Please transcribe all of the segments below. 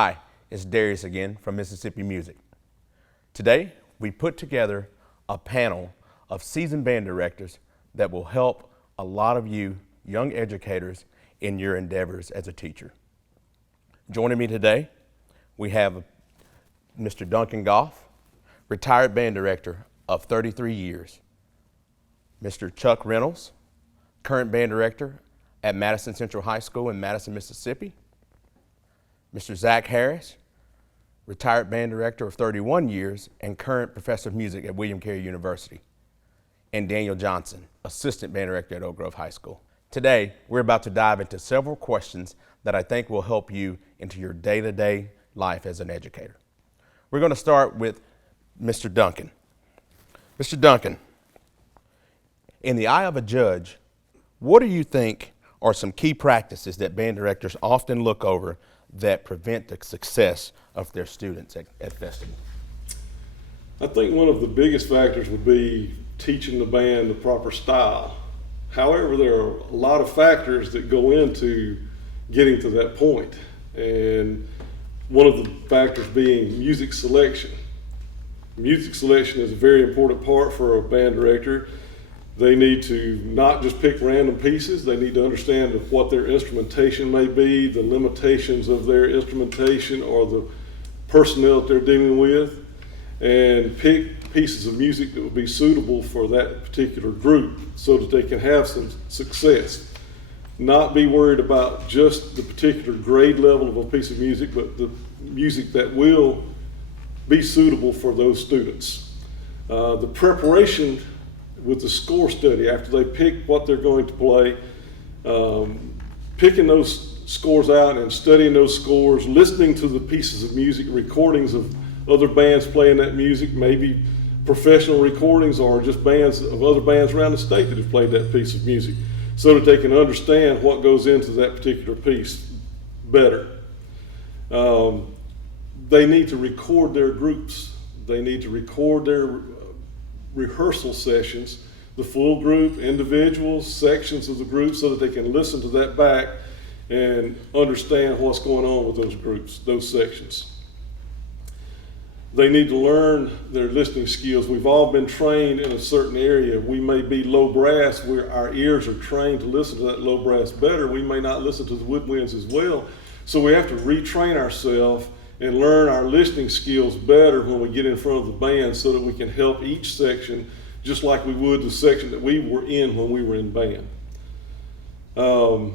Hi, it's Darius again from Mississippi Music. Today, we put together a panel of seasoned band directors that will help a lot of you young educators in your endeavors as a teacher. Joining me today, we have Mr. Duncan Goff, retired band director of 33 years. Mr. Chuck Reynolds, current band director at Madison Central High School in Madison, Mississippi. Mr. Zach Harris, retired band director of 31 years and current professor of music at William Carey University. And Daniel Johnson, assistant band director at Oak Grove High School. Today, we're about to dive into several questions that I think will help you into your day-to-day life as an educator. We're going to start with Mr. Duncan. Mr. Duncan, in the eye of a judge, what do you think are some key practices that band directors often look over that prevent the success of their students at festival? I think one of the biggest factors would be teaching the band the proper style. However, there are a lot of factors that go into getting to that point. And one of the factors being music selection. Music selection is a very important part for a band director. They need to not just pick random pieces. They need to understand what their instrumentation may be, the limitations of their instrumentation or the personnel that they're dealing with, and pick pieces of music that would be suitable for that particular group so that they can have some success. Not be worried about just the particular grade level of a piece of music, but the music that will be suitable for those students. The preparation with the score study, after they pick what they're going to play, picking those scores out and studying those scores, listening to the pieces of music, recordings of other bands playing that music, maybe professional recordings or just bands of other bands around the state that have played that piece of music, so that they can understand what goes into that particular piece better. They need to record their groups. They need to record their rehearsal sessions, the full group, individuals, sections of the group, so that they can listen to that back and understand what's going on with those groups, those sections. They need to learn their listening skills. We've all been trained in a certain area. We may be low brass, where our ears are trained to listen to that low brass better. We may not listen to the woodwinds as well. So we have to retrain ourselves and learn our listening skills better when we get in front of the band, so that we can help each section just like we would the section that we were in when we were in band. A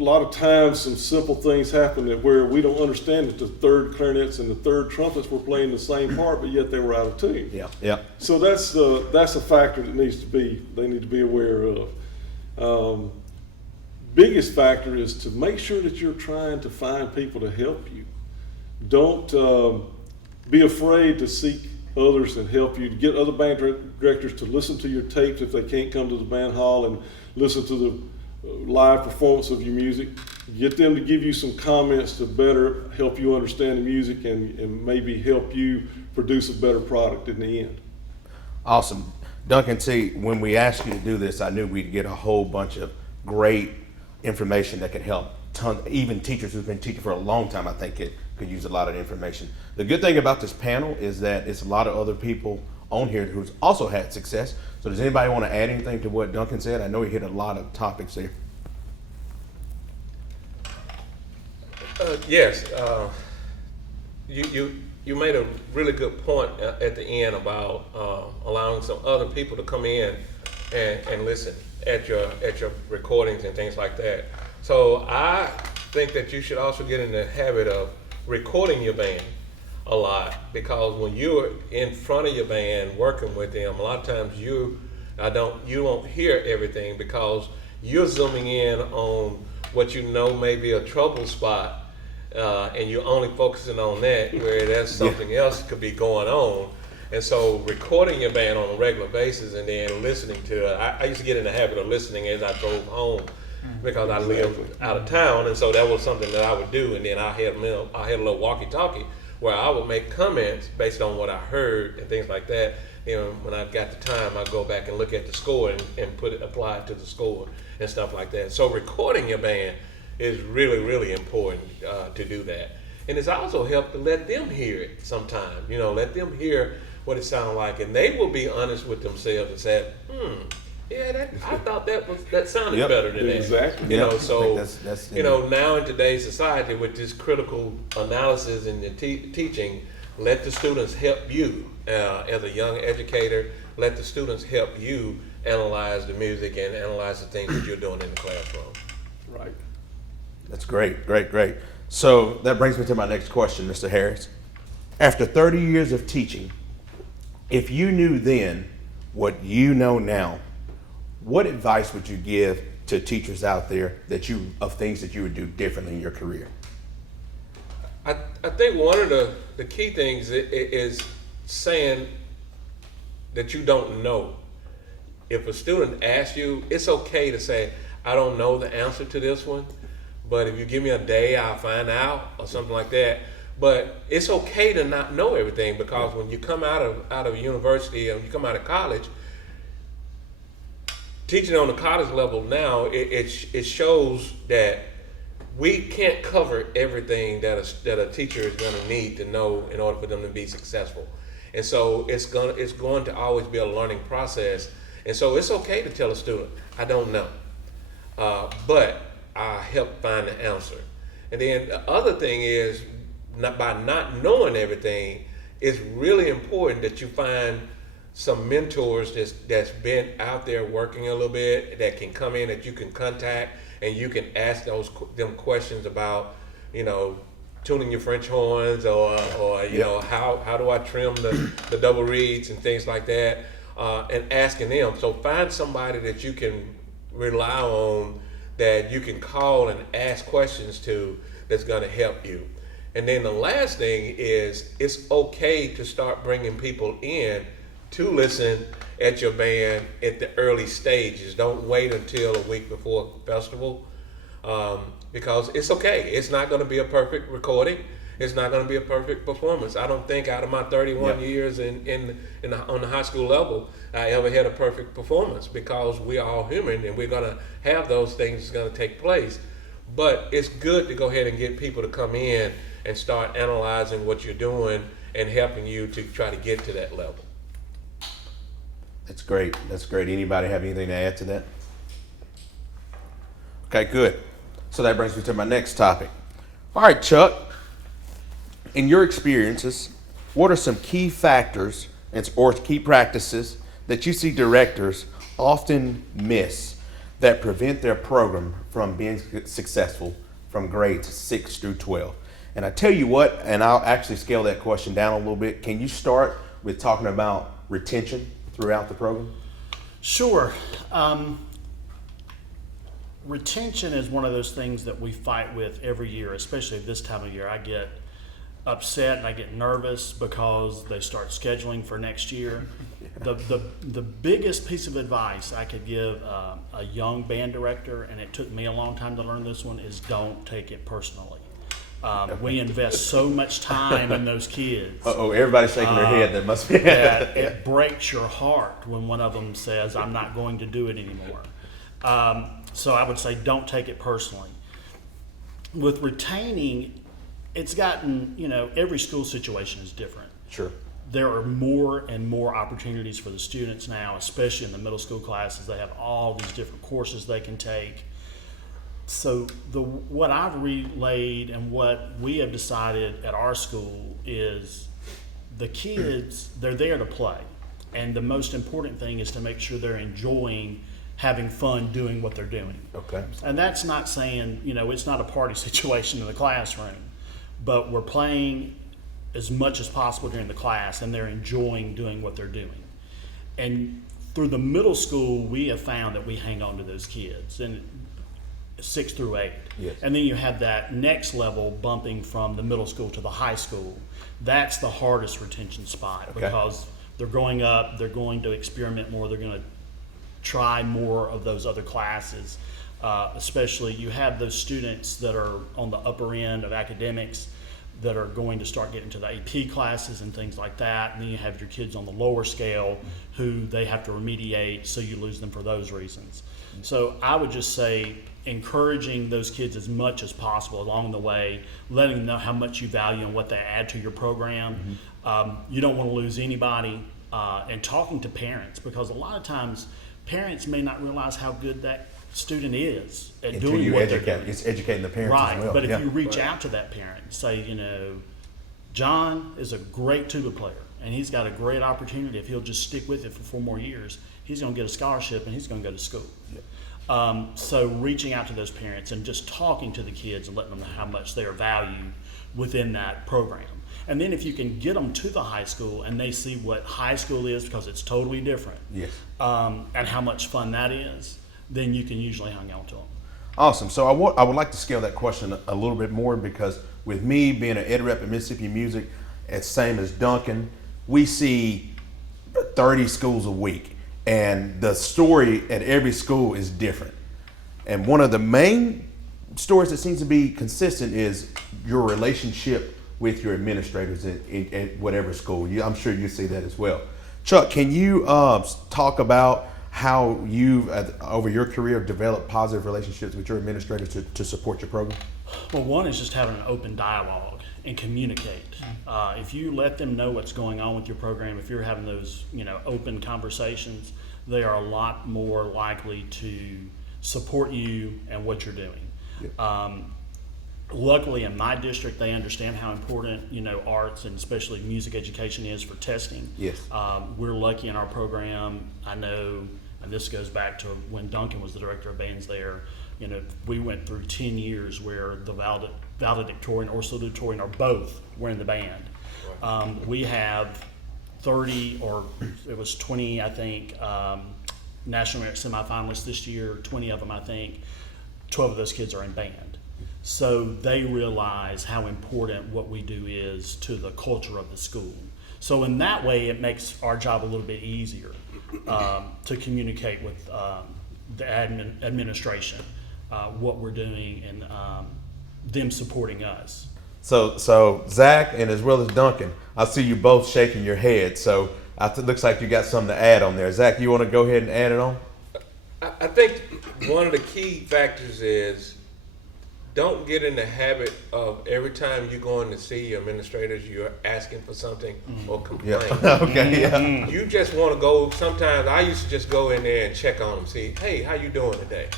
lot of times some simple things happen that where we don't understand that the third clarinets and the third trumpets were playing the same part, but yet they were out of tune. Yeah. So that's a factor that they need to be aware of. Biggest factor is to make sure that you're trying to find people to help you. Don't be afraid to seek others and help you, to get other band directors to listen to your tapes if they can't come to the band hall and listen to the live performance of your music. Get them to give you some comments to better help you understand the music and maybe help you produce a better product in the end. Awesome. Duncan, see, when we asked you to do this, I knew we'd get a whole bunch of great information that could help. Even teachers who've been teaching for a long time, I think it could use a lot of information. The good thing about this panel is that it's a lot of other people on here who's also had success. So does anybody want to add anything to what Duncan said? I know he hit a lot of topics there. Yes, you made a really good point at the end about allowing some other people to come in and listen at your recordings and things like that. So I think that you should also get in the habit of recording your band a lot, because when you're in front of your band working with them, a lot of times you won't hear everything because you're zooming in on what you know may be a trouble spot, and you're only focusing on that, where there's something else could be going on. And so recording your band on a regular basis and then listening to it. I used to get in the habit of listening as I drove home, because I lived out of town, and so that was something that I would do. And then I had a little walkie-talkie where I would make comments based on what I heard and things like that. You know, when I've got the time, I go back and look at the score and apply it to the score and stuff like that. So recording your band is really, really important to do that. And it's also helped to let them hear it sometime. Let them hear what it sounds like, and they will be honest with themselves and say, yeah, I thought that sounded Yep. better than that. Exactly. Yep. I So think that's now in today's society with this critical analysis and the teaching, let the students help you as a young educator. Let the students help you analyze the music and analyze the things that you're doing in the classroom. Right. That's great, great, great. So that brings me to my next question, Mr. Harris. After 30 years of teaching, if you knew then what you know now, what advice would you give to teachers out there of things that you would do differently in your career? I think one of the key things is saying that you don't know. If a student asks you, it's okay to say, I don't know the answer to this one, but if you give me a day, I'll find out, or something like that. But it's okay to not know everything, because when you come out of university and you come out of college, teaching on the college level now, it shows that we can't cover everything that a teacher is going to need to know in order for them to be successful. And so it's going to always be a learning process. And so it's okay to tell a student, I don't know, but I help find the answer. And then the other thing is, by not knowing everything, it's really important that you find some mentors that's been out there working a little bit, that can come in, that you can contact, and you can ask them questions about, tuning your French horns, or how do I trim the double reeds and things like that, and asking them. So find somebody that you can rely on, that you can call and ask questions to, that's going to help you. And then the last thing is, it's okay to start bringing people in to listen at your band at the early stages. Don't wait until a week before the festival, because it's okay. It's not going to be a perfect recording. It's not going to be a perfect performance. I don't think out of my 31 years on the high school level, I ever had a perfect performance, because we are all human and we're going to have those things that's going to take place. But it's good to go ahead and get people to come in and start analyzing what you're doing and helping you to try to get to that level. That's great. That's great. Anybody have anything to add to that? Okay, good. So that brings me to my next topic. All right, Chuck, in your experiences, what are some key factors or key practices that you see directors often miss that prevent their program from being successful from grades 6 through 12? And I tell you what, and I'll actually scale that question down a little bit. Can you start with talking about retention throughout the program? Sure. Retention is one of those things that we fight with every year, especially at this time of year. I get upset and I get nervous because they start scheduling for next year. The biggest piece of advice I could give a young band director, and it took me a long time to learn this one, is don't take it personally. We invest so much time in those kids. Everybody's shaking their head. That must be that it breaks your heart when one of them says, I'm not going to do it anymore. So I would say don't take it personally. With retaining, it's gotten, every school situation is different. Sure. There are more and more opportunities for the students now, especially in the middle school classes. They have all these different courses they can take. So what I've relayed and what we have decided at our school is the kids, they're there to play. And the most important thing is to make sure they're enjoying having fun doing what they're doing. Okay. And that's not saying, it's not a party situation in the classroom, but we're playing as much as possible during the class and they're enjoying doing what they're doing. And through the middle school, we have found that we hang on to those kids, and 6 through 8. Yes. And then you have that next level bumping from the middle school to the high school. That's the hardest retention spot, because they're growing up, they're going to experiment more, they're going to try more of those other classes. Especially you have those students that are on the upper end of academics that are going to start getting to the AP classes and things like that. And then you have your kids on the lower scale who they have to remediate, so you lose them for those reasons. So I would just say encouraging those kids as much as possible along the way, letting them know how much you value and what they add to your program. You don't want to lose anybody, and talking to parents, because a lot of times parents may not realize how good that student is at Until doing you what they're educate, doing. it's educating the parents Right, as well. but if Yeah. you reach out to that parent and say, John is a great tuba player, and he's got a great opportunity. If he'll just stick with it for 4 more years, he's going to get a scholarship and he's going to go to school. So reaching out to those parents and just talking to the kids and letting them know how much they are valued within that program. And then if you can get them to the high school and they see what high school is, because it's totally different, Yes. and how much fun that is, then you can usually hang on to them. Awesome. So I would like to scale that question a little bit more, because with me being an ed rep at Mississippi Music, it's same as Duncan, we see 30 schools a week, and the story at every school is different. And one of the main stories that seems to be consistent is your relationship with your administrators at whatever school. I'm sure you see that as well. Chuck, can you talk about how you've, over your career, developed positive relationships with your administrators to support your program? Well, one is just having an open dialogue and communicate. If you let them know what's going on with your program, if you're having those, open conversations, they are a lot more likely to support you and what you're doing. Luckily, in my district, they understand how important, arts and especially music education is for testing. Yes. We're lucky in our program. I know, and this goes back to when Duncan was the director of bands there, we went through 10 years where the valedictorian or salutatorian or both were in the band. We have 30, or it was 20, I think, National Merit semifinalists this year, 20 of them, I think. 12 of those kids are in band. So they realize how important what we do is to the culture of the school. So in that way, it makes our job a little bit easier to communicate with the administration, what we're doing, and them supporting us. So Zach, and as well as Duncan, I see you both shaking your head. So it looks like you got something to add on there. Zach, you want to go ahead and add it on? I think one of the key factors is don't get in the habit of every time you're going to see your administrators, you're asking for something or complaining. Okay, yeah. You just want to go. Sometimes I used to just go in there and check on them, see, hey, how you doing today?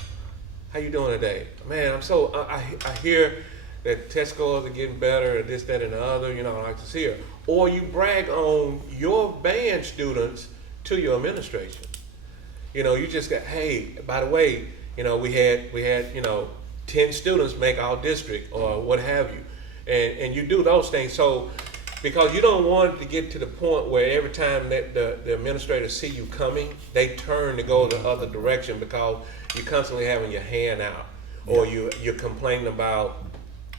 How you doing today? Man, I hear that test scores are getting better, or this, that, and the other. I like to see her. Or you brag on your band students to your administration. You just got, hey, by the way, we had 10 students make our district or what have you. And you do those things. So, because you don't want it to get to the point where every time that the administrators see you coming, they turn to go the other direction because you're constantly having your hand out, or you're complaining about,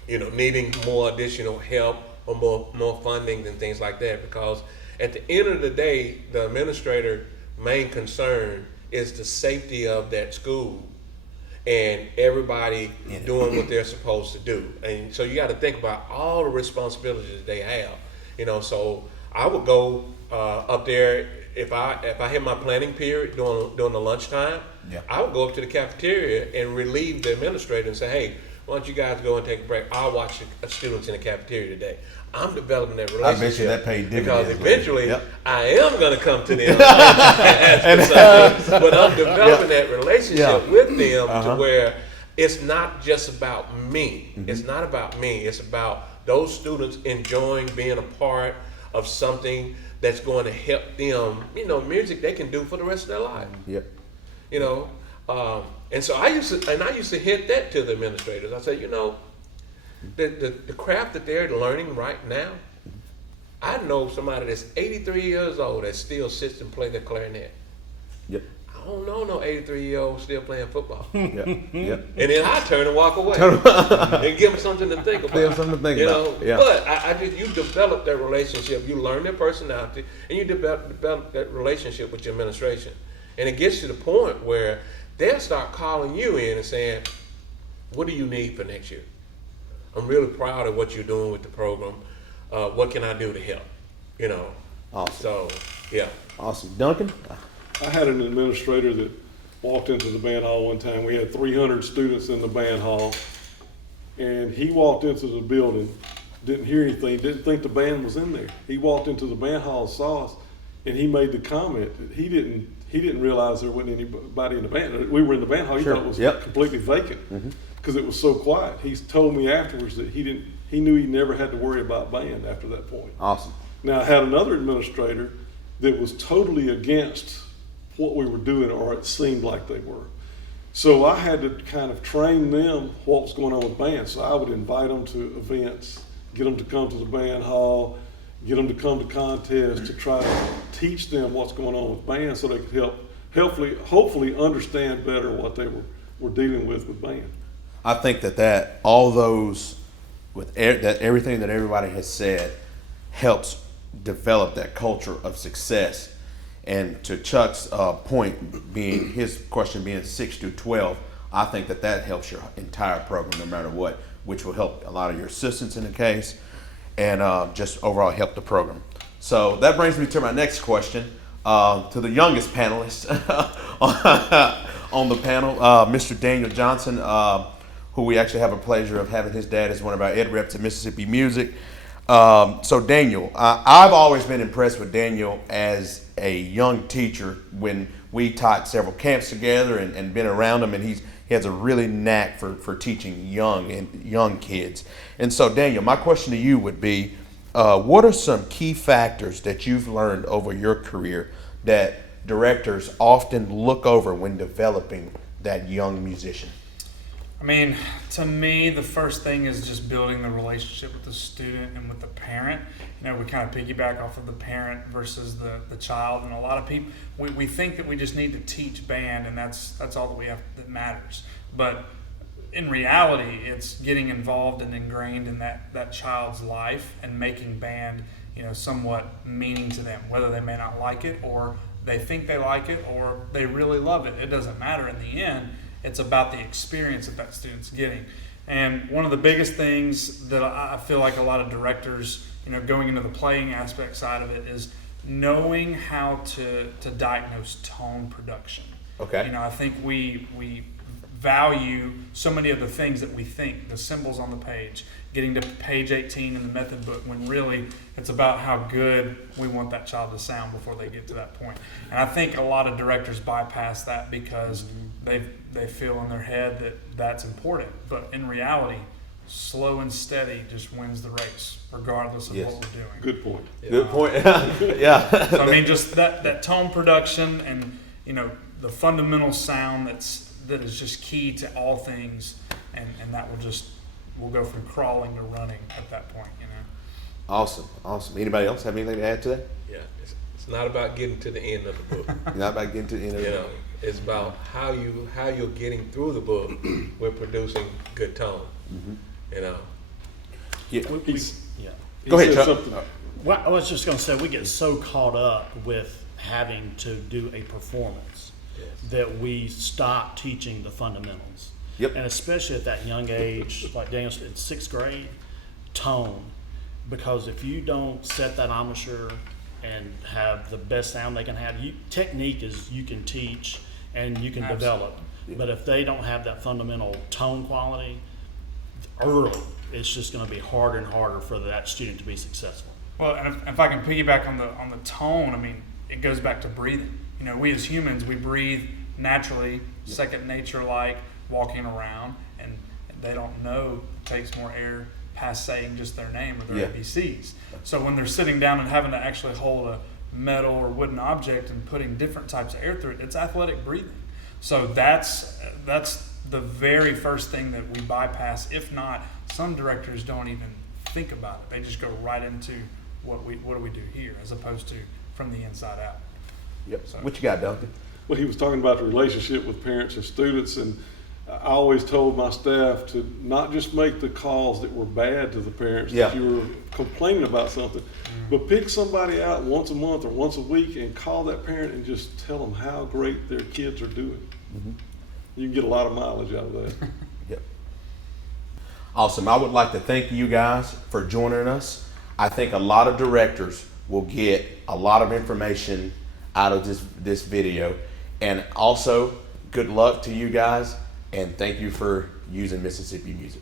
needing more additional help or more funding and things like that. Because at the end of the day, the administrator main concern is the safety of that school and everybody doing what they're supposed to do. And so you got to think about all the responsibilities that they have. So I would go up there if I hit my planning period during the lunchtime. I would go up to the cafeteria and relieve the administrator and say, hey, why don't you guys go and take a break? I'll watch the students in the cafeteria today. I'm developing that relationship. I bet you that paid dividends. Because eventually, Yep. I am going to come to them and ask for something. But I'm developing that relationship with them to where it's not just about me. It's not about me. It's about those students enjoying being a part of something that's going to help them. Music they can do for the rest of their life. Yep. And so I used to hit that to the administrators. I said, the craft that they're learning right now, I know somebody that's 83 years old that still sits and plays the clarinet. Yep. I don't know no 83-year-old still playing football. Yep. Yep. And then I turn and walk away and give them something to think about. Give them something to think about. Yeah. But you develop that relationship. You learn their personality, and you develop that relationship with your administration. And it gets to the point where they'll start calling you in and saying, what do you need for next year? I'm really proud of what you're doing with the program. What can I do to help? You know. Awesome. So, yeah. Awesome. Duncan? I had an administrator that walked into the band hall one time. We had 300 students in the band hall, and he walked into the building, didn't hear anything, didn't think the band was in there. He walked into the band hall, saw us, and he made the comment that he didn't realize there wasn't anybody in the band. We were in the band hall. He Sure. thought it was Yep. completely vacant because it was so quiet. He's told me afterwards that he knew he never had to worry about band after that point. Awesome. Now, I had another administrator that was totally against what we were doing, or it seemed like they were. So I had to kind of train them what was going on with band. So I would invite them to events, get them to come to the band hall, get them to come to contests to try to teach them what's going on with band so they could hopefully understand better what they were dealing with band. I think that all those, that everything that everybody has said helps develop that culture of success. And to Chuck's point, being his question being 6 through 12, I think that helps your entire program no matter what, which will help a lot of your assistants in the case, and just overall help the program. So that brings me to my next question, to the youngest panelist on the panel, Mr. Daniel Johnson, who we actually have a pleasure of having his dad as one of our ed reps at Mississippi Music. So Daniel, I've always been impressed with Daniel as a young teacher when we taught several camps together and been around him, and he has a really knack for teaching young kids. And so Daniel, my question to you would be, what are some key factors that you've learned over your career that directors often look over when developing that young musician? I mean, to me, the first thing is just building the relationship with the student and with the parent. You know, we kind of piggyback off of the parent versus the child, and a lot of people, we think that we just need to teach band, and that's all that we have that matters. But in reality, it's getting involved and ingrained in that child's life and making band, you know, somewhat meaning to them, whether they may not like it or they think they like it or they really love it. It doesn't matter in the end. It's about the experience that student's getting. And one of the biggest things that I feel like a lot of directors, you know, going into the playing aspect side of it, is knowing how to diagnose tone production. Okay. You know, I think we value so many of the things that we think, the symbols on the page, getting to page 18 in the method book, when really it's about how good we want that child to sound before they get to that point. And I think a lot of directors bypass that because they feel in their head that that's important. But in reality, slow and steady just wins the race, regardless of Yes. what we're doing. Good point. Good point. Yeah. So I mean, just that tone production and, you know, the fundamental sound that is just key to all things, and that we'll go from crawling to running at that point, you know. Awesome. Anybody else have anything to add to that? Yeah. It's not about getting to the end of the book. Not about getting to the end of You it. know, it's about how you're getting through the book with producing good tone. You know. Yeah. He's, Yeah. he Go ahead, said Chuck. something. Well, I was just going to say, we get so caught up with having to do a performance that we stop teaching the fundamentals. Yep. And especially at that young age, like Daniel said, in 6th grade, tone. Because if you don't set that embouchure and have the best sound they can have, technique is you can teach and you can develop. But if they don't have that fundamental tone quality early, it's just going to be harder and harder for that student to be successful. Well, and if I can piggyback on the tone, I mean, it goes back to breathing. You know, we as humans, we breathe naturally, second nature, like walking around, and they don't know it takes more air past saying just their name or their Yeah. ABCs. So when they're sitting down and having to actually hold a metal or wooden object and putting different types of air through it, it's athletic breathing. So that's the very first thing that we bypass. If not, some directors don't even think about it. They just go right into what do we do here, as opposed to from the inside out. Yep. What you got, Duncan? Well, he was talking about the relationship with parents and students, and I always told my staff to not just make the calls that were bad to the parents, Yeah. that you were complaining about something, but pick somebody out once a month or once a week and call that parent and just tell them how great their kids are doing. You can get a lot of mileage out of that. Yep. Awesome. I would like to thank you guys for joining us. I think a lot of directors will get a lot of information out of this video. And also, good luck to you guys, and thank you for using Mississippi Music.